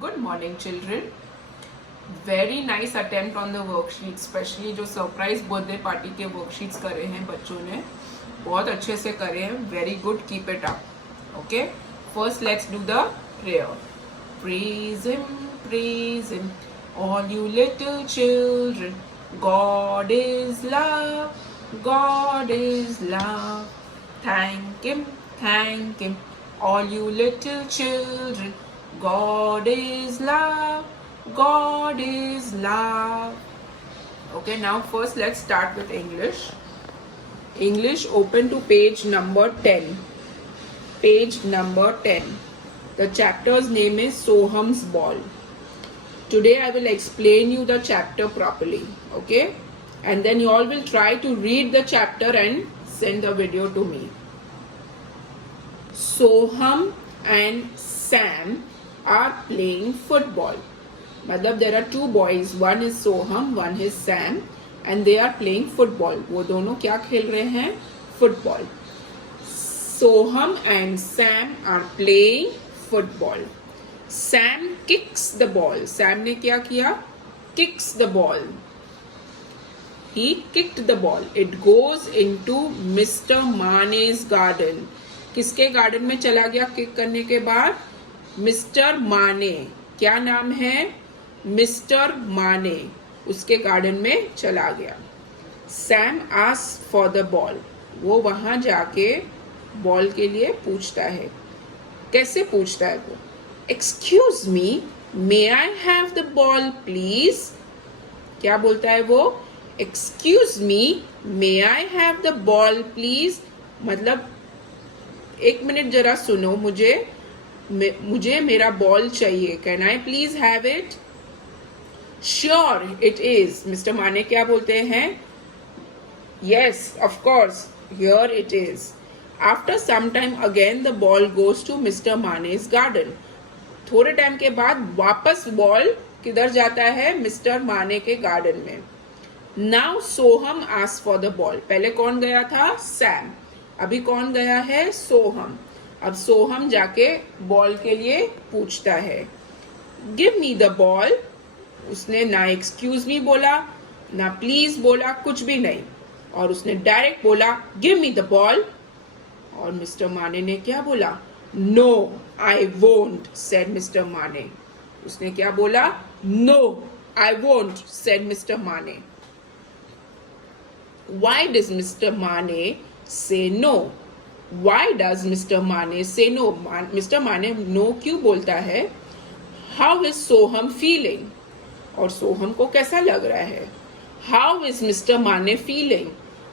Good morning, children. Very nice attempt on the worksheet, especially जो surprise birthday party के worksheets करे हैं बच्चों ने, बहुत अच्छे से करे हैं. Very good, keep it up. Okay, first let's do the prayer. Praise him, all you little children. God is love, God is love. Thank him, all you little children. God is love, God is love. Okay, now first let's start with English. English, open to page number 10. Page number 10. The chapter's name is Soham's Ball. Today I will explain you the chapter properly. Okay? And then you all will try to read the chapter and send the video to me. Soham and Sam are playing football. मतलब there are two boys, one is Soham, one is Sam, and they are playing football. वो दोनों क्या खेल रहे हैं? Football. Soham and Sam are playing football. Sam kicks the ball. Sam ने क्या किया? Kicks the ball. He kicked the ball. It goes into Mr. Mane's garden. किसके गार्डन में चला गया किक करने के बाद? Mister Mane. क्या नाम है? मिस्टर माने. उसके गार्डन में चला गया. Sam asked for the ball. वो वहां जाके बॉल के लिए पूछता है. कैसे पूछता है वो? Excuse me, may I have the ball please. क्या बोलता है वो? Excuse me, may I have the ball please. मतलब एक मिनट जरा सुनो, मुझे मेरा बॉल चाहिए. Can I please have it? Sure it is. Mister Mane क्या बोलते हैं? Yes of course, here it is. After some time again the ball goes to mister Mane's garden. थोड़े टाइम के बाद वापस बॉल किधर जाता है? मिस्टर माने के गार्डन में. Now Soham asked for the ball. पहले कौन गया था? सैम. अभी कौन गया है? सोहम. अब सोहम जाके बॉल के लिए पूछता है. Give me the ball. उसने ना एक्सक्यूज मी बोला, ना प्लीज बोला, कुछ भी नहीं, और उसने डायरेक्ट बोला गिव मी द बॉल. और मिस्टर माने ने क्या बोला? No I won't, said mister Mane. उसने क्या बोला? No I won't, said mister Mane. Why does Mr. Mane say no? Why does Mr. Mane say no? Mr. Mane no क्यों बोलता है? How is Soham feeling? और सोहम को कैसा लग रहा है? How is Mr. Mane feeling?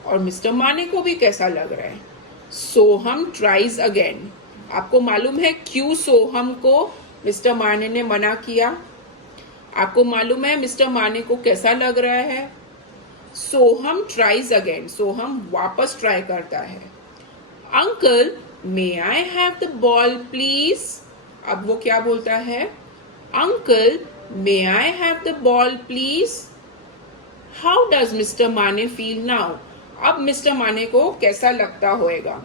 और मिस्टर माने को भी कैसा लग रहा है? सोहम tries again. आपको मालूम है क्यों सोहम को मिस्टर माने ने मना किया? आपको मालूम है मिस्टर माने को कैसा लग रहा है? सोहम ट्राइज अगेन. सोहम वापस ट्राई करता है. Uncle, may I have the ball please. अब वो क्या बोलता है? Uncle, may I have the ball please. How does mister माने फील नाउ? अब मिस्टर माने को कैसा लगता होएगा?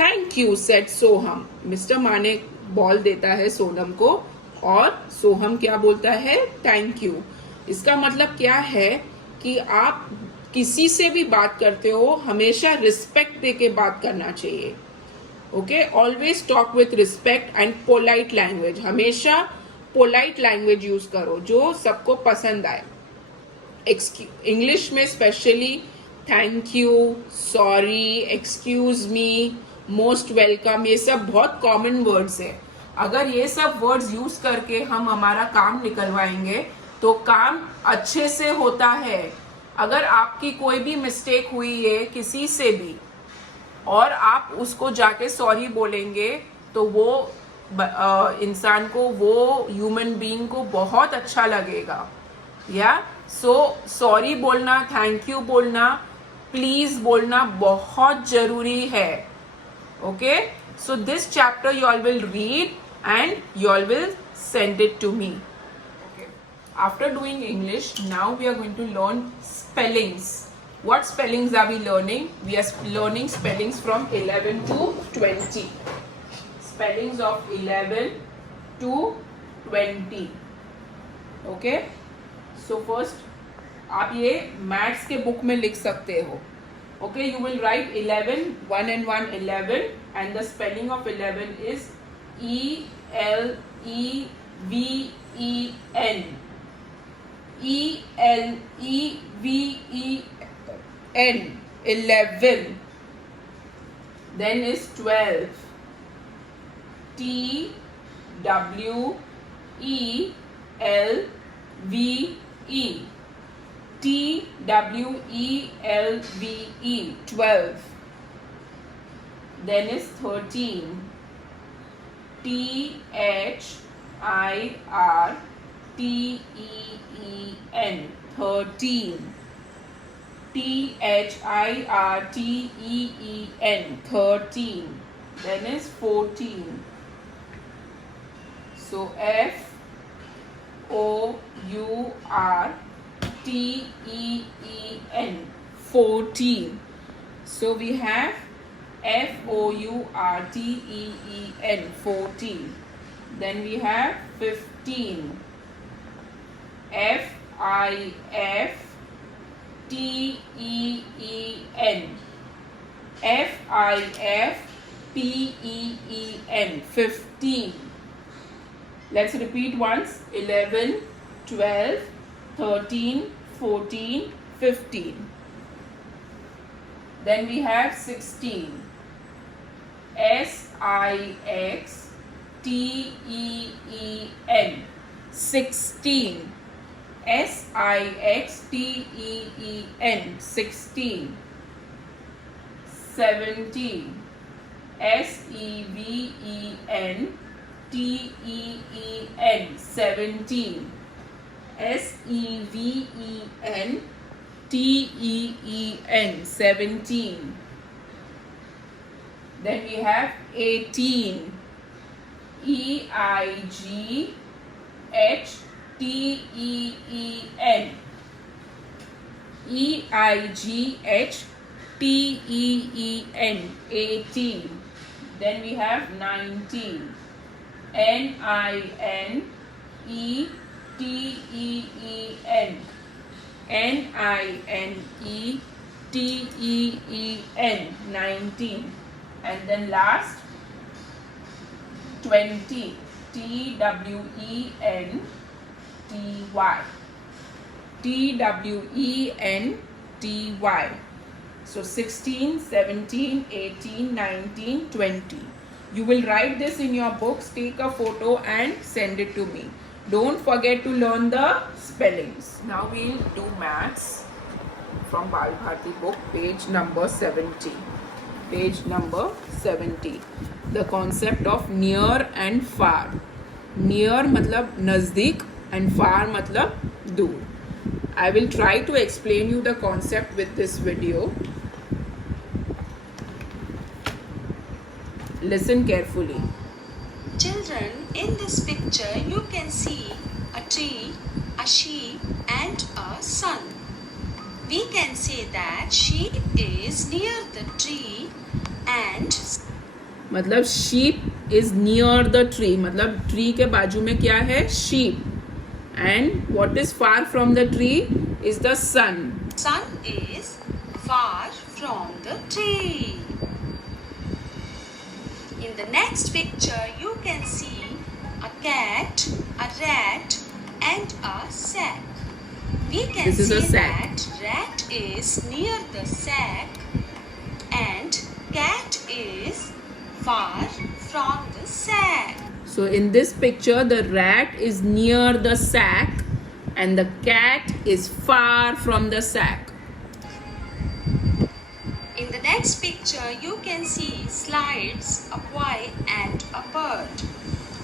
Thank you, said Soham. Mister माने बॉल देता है सोनम को, और सोहम क्या बोलता है? Thank you. इसका मतलब क्या है कि आप किसी से भी बात करते हो, हमेशा रिस्पेक्ट दे के बात करना चाहिए. Okay, always talk with respect and polite language. हमेशा पोलाइट लैंग्वेज यूज करो जो सबको पसंद आए. इंग्लिश में specially thank you, sorry, excuse me, most welcome, ये सब बहुत कॉमन वर्ड्स है. अगर ये सब वर्ड्स यूज करके हम हमारा काम निकलवाएंगे तो काम अच्छे से होता है. अगर आपकी कोई भी मिस्टेक हुई है किसी से भी और आप उसको जाके सॉरी बोलेंगे तो वो इंसान को, वो ह्यूमन बीइंग को बहुत अच्छा लगेगा. या सो सॉरी बोलना, थैंक यू बोलना, प्लीज बोलना बहुत जरूरी है. Okay, so this chapter you all will read and you all will send it to me. After doing English, now we are going to learn spellings. What spellings are we learning? We are learning spellings from 11 to 20. Spellings of 11 to 20. Okay, so first आप ये maths के book में लिख सकते हो. Okay, you will write 11, 1 and 1 11, and the spelling of 11 is ELEVEN. ELEVEN, 11. Then is 12. TWELVE. TWELVE, 12. Then is 13. THIRTEEN, 13. THIRTEEN, 13. Then is 14. So FOURTEEN, 14. So we have FOURTEEN, 14. Then we have 15. FIFTEEN, FIFTEEN, 15. Let's repeat once. 11, 12, 13, 14, 15. Then we have 16. SIXTEEN, 16. SIXTEEN, 16. 17. SEVENTEEN, 17. SEVENTEEN, 17. Then we have 18. EIGHTEEN, EIGHTEEN, 18. Then we have 19. NINETEEN, NINETEEN, 19. And then last 20. TWENTY. So 16, 17, 18, 19, 20. You will write this in your books, take a photo and send it to me. Don't forget to learn the spellings. Now we'll do maths from Bal Bharti book, page number 70. Page number 70. The concept of near and far. Near मतलब नज़दीक and far मतलब दूर. I will try to explain you the concept with this video. Listen carefully. Children, in this picture you can see a tree, a sheep and a sun. We can say that sheep is near the tree and मतलब sheep is near the tree, मतलब tree के बाजू में क्या है? sheep. And what is far from the tree is the sun. sun is far from the tree. In the next picture you can see a cat, a rat and a sack. We can This is say a sack. that rat is near the sack and cat is far from the sack. So in this picture the rat is near the sack and the cat is far from the sack. In the next picture you can see slides, a boy and a bird.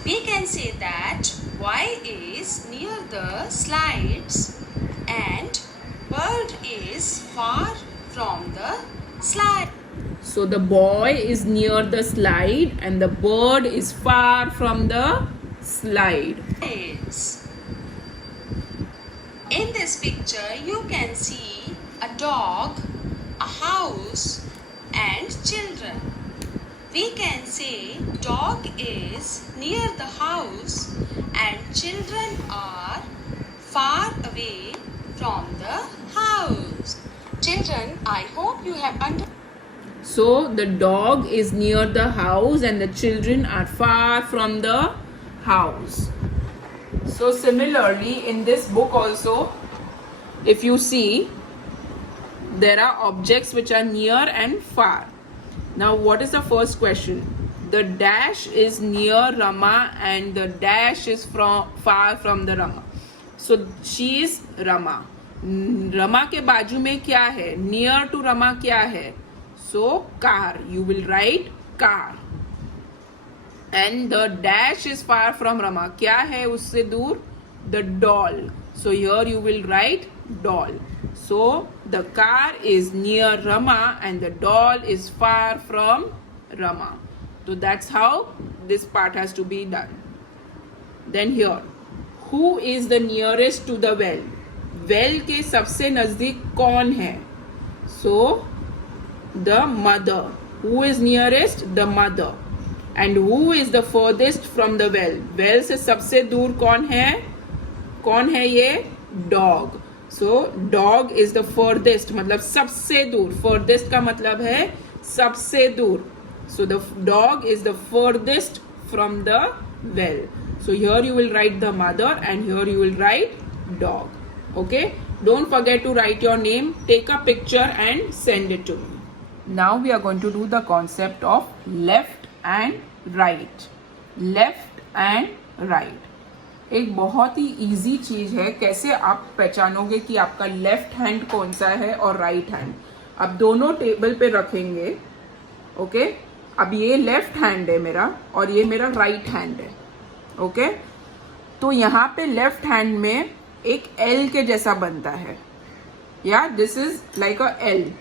We can say that boy is near the slides and bird is far from the slide. So the boy is near the slide and the bird is far from the slide. In this picture you can see a dog, a house and children. We can say dog is near the house and children are far away from the house. Children, I hope you have understood. So the dog is near the house and the children are far from the house. So similarly in this book also, if you see, there are objects which are near and far. Now what is the first question? The dash is near Rama and the dash is far from the Rama. So she is Rama. Rama के बाजू में क्या है? Near to Rama क्या है? So car. You will write car. And the dash is far from Rama. क्या है उससे दूर? The doll. So here you will write doll. So the car is near Rama and the doll is far from Rama. So that's how this part has to be done. Then here, who is the nearest to the well? Well के सबसे नजदीक कौन है? So the mother. Who is nearest? The mother. And who is the furthest from the well? Well से सबसे दूर कौन है? कौन है ये? Dog. So dog is the furthest, मतलब सबसे दूर. Furthest का मतलब है सबसे दूर. So the dog is the furthest from the well. So here you will write the mother and here you will write dog. Okay? Don't forget to write your name. Take a picture and send it to me. Now we are going to do the concept of left and right. Left and right. एक बहुत ही easy चीज है. कैसे आप पहचानोगे कि आपका left hand कौन सा है और राइट हैंड. अब दोनों टेबल पे रखेंगे. ओके अब ये लेफ्ट हैंड है मेरा और ये मेरा राइट हैंड है. ओके तो यहाँ पे लेफ्ट हैंड में एक एल के जैसा बनता है. या this is like a L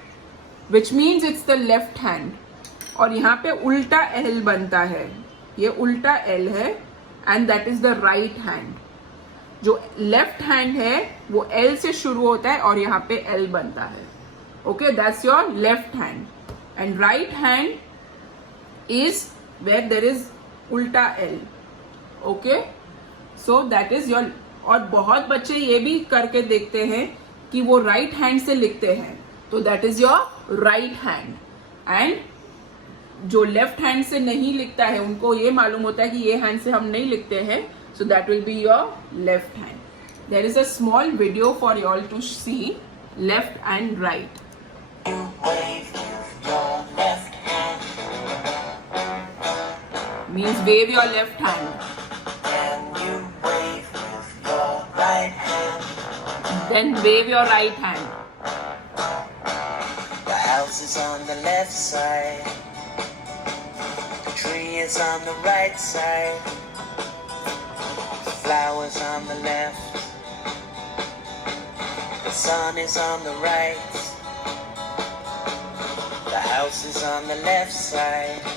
which means it's the left hand. और यहाँ पे उल्टा एल बनता है. ये उल्टा एल है and that is the right hand. जो लेफ्ट हैंड है वो एल से शुरू होता है और यहाँ पे एल बनता है. Okay that's your left hand. And right hand is where there is उल्टा L. Okay so that is your. और बहुत बच्चे ये भी करके देखते हैं कि वो राइट हैंड से लिखते हैं. तो that is your right hand. And जो लेफ्ट हैंड से नहीं लिखता है उनको ये मालूम होता है कि ये हैंड से हम नहीं लिखते हैं. So that will be your left hand. There is a small video for you all to see left and right. Means wave your left hand. And you wave with your right hand. Then wave your right hand. The house is on the left side. The tree is on the right side. The flowers on the left. The sun is on the right. The house is on the left side.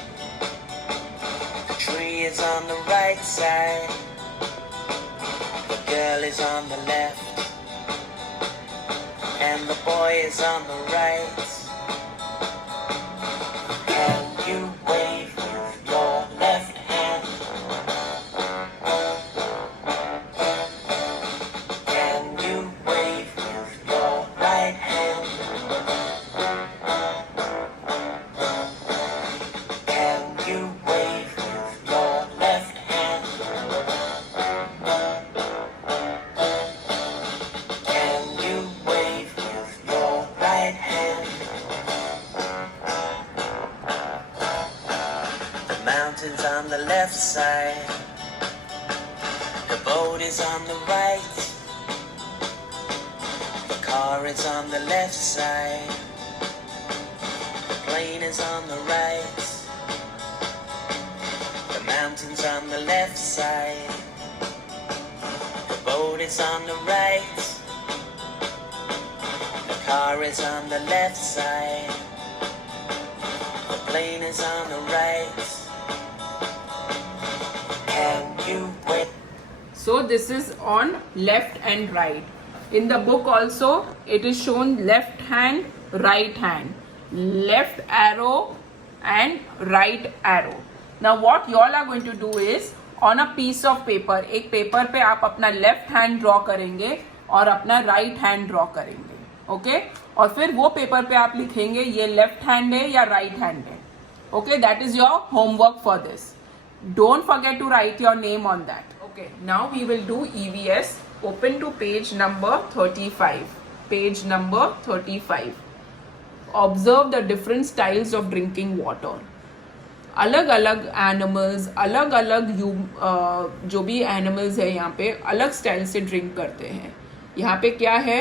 Tree is on the right side. The girl is on the left. And the boy is on the right. Can you wave with your left hand? Can you wave with your right hand? Can you wave with your left hand? Can you wave with your right hand? The mountain's on the left side. The boat is on the right. The car is on the left side. The plane is on the right. The mountain's on the left side. The boat is on the right. The car is on the left side. The plane is on the right. Can you wait? So this is on left and right. In the book also it is shown left hand, right hand. Left arrow and right arrow. Now what you all are going to do is on a piece of paper, एक paper पे आप अपना left hand draw करेंगे और अपना right hand draw करेंगे, okay? और फिर वो पेपर पे आप लिखेंगे ये लेफ्ट हैंड है या राइट हैंड है, okay? That is your homework for this. Don't forget to write your name on that. Okay, now we will do EVS. Open to page number 35. Page number 35. Observe the different styles of drinking water. अलग अलग animals, अलग अलग जो भी animals है यहाँ पे अलग स्टाइल से ड्रिंक करते हैं. यहाँ पे क्या है?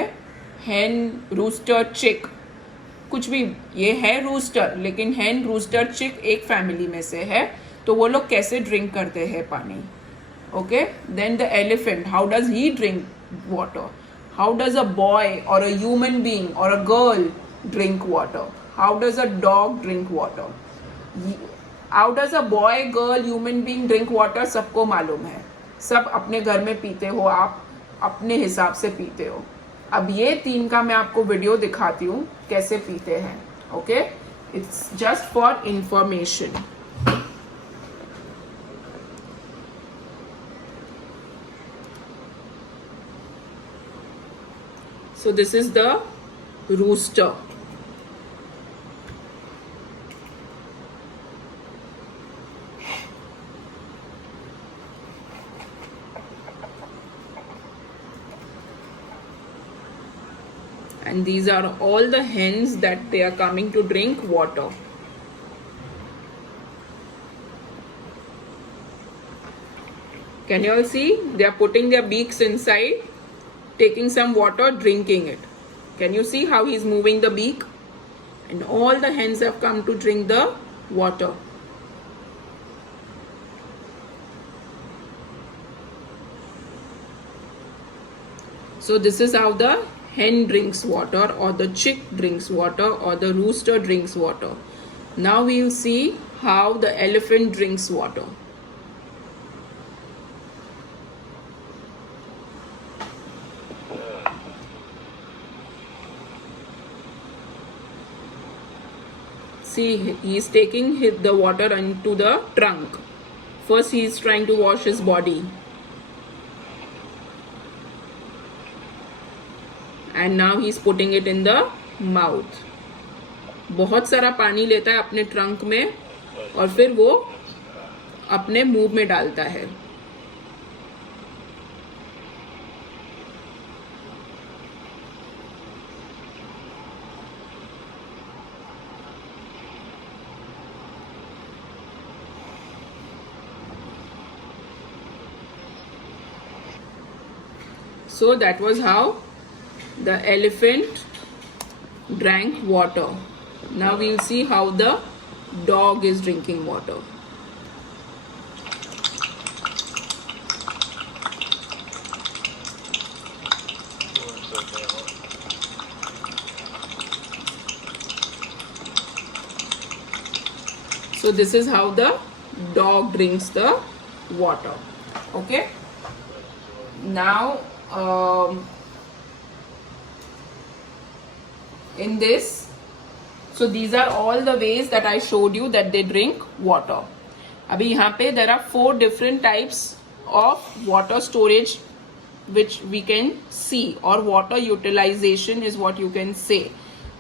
हैन, रूस्टर, चिक, कुछ भी. ये है रूस्टर, लेकिन हैन, रूस्टर, चिक एक फैमिली में से है. तो वो लोग कैसे ड्रिंक करते हैं पानी, okay? Then the elephant, how does he drink water? How does a boy or a human being or a girl drink water? How does a dog drink water? How does a boy, girl, human being drink water? सबको मालूम है, सब अपने घर में पीते हो, आप अपने हिसाब से पीते हो. अब ये 3 का मैं आपको वीडियो दिखाती हूँ कैसे पीते हैं, okay? It's just for information. So this is the rooster. And these are all the hens that they are coming to drink water. Can you all see? They are putting their beaks inside, taking some water, drinking it. Can you see how he's moving the beak? And all the hens have come to drink the water. So this is how the hen drinks water, or the chick drinks water, or the rooster drinks water. Now we will see how the elephant drinks water. See, he is taking the water into the trunk. First he is trying to wash his body. And now he is putting it in the mouth. बहुत सारा पानी लेता है अपने trunk में और फिर वो अपने मुंह में डालता है. So that was how the elephant drank water. Now we will see how the dog is drinking water. So this is how the dog drinks the water. Okay. Now in this, so these are all the ways that I showed you that they drink water. अभी यहाँ पे there are 4 different types of water storage which we can see, or water utilization is what you can say.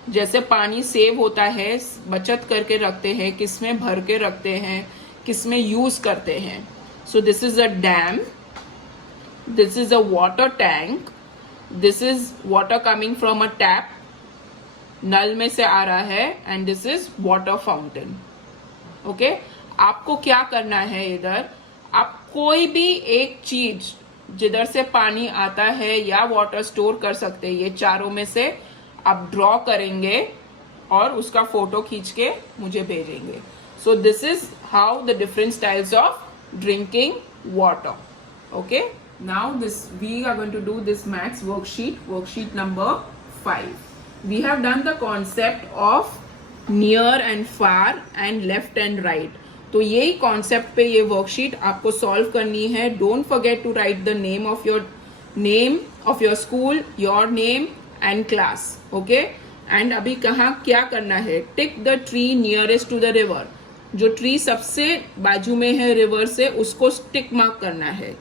जैसे पानी save होता है, बचत करके रखते हैं, किस में भर के रखते हैं, किस में यूज करते हैं. So this is a dam. This is a water tank. This is water coming from a tap. नल में से आ रहा है. And this is water fountain. Okay? आपको क्या करना है इधर? आप कोई भी एक चीज जिधर से पानी आता है या वाटर स्टोर कर सकते हैं, ये चारों में से आप ड्रॉ करेंगे और उसका फोटो खींच के मुझे भेजेंगे. So this is how the different styles of drinking water. Okay? Now we are going to do this maths worksheet number 5. We have done the concept of near and far and left and right. तो यही concept पे ये worksheet आपको solve करनी है. Don't forget to write the name of your school, your name and class. Okay? And अभी कहा क्या करना है, tick the tree nearest to the river, जो ट्री सबसे बाजू में है रिवर से उसको टिक मार्क करना है.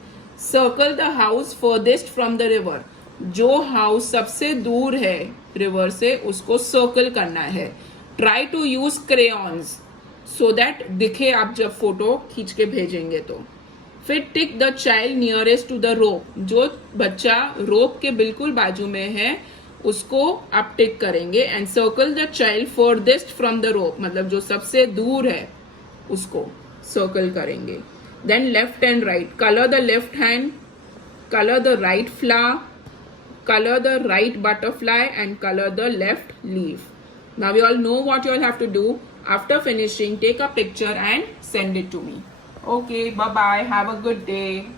Circle the house farthest from the river, जो हाउस सबसे दूर है रिवर से उसको सर्कल करना है. Try to use crayons so that दिखे आप जब फोटो खींच के भेजेंगे तो. फिर tick the child nearest to the rope, जो बच्चा रोप के बिल्कुल बाजू में है उसको आप टिक करेंगे. And circle the child farthest from the rope, मतलब जो सबसे दूर है उसको सर्कल करेंगे. Then left and right, colour the left hand, colour the right flower, color the right butterfly and color the left leaf. Now you all know what you all have to do. After finishing, take a picture and send it to me. Okay, bye bye. Have a good day.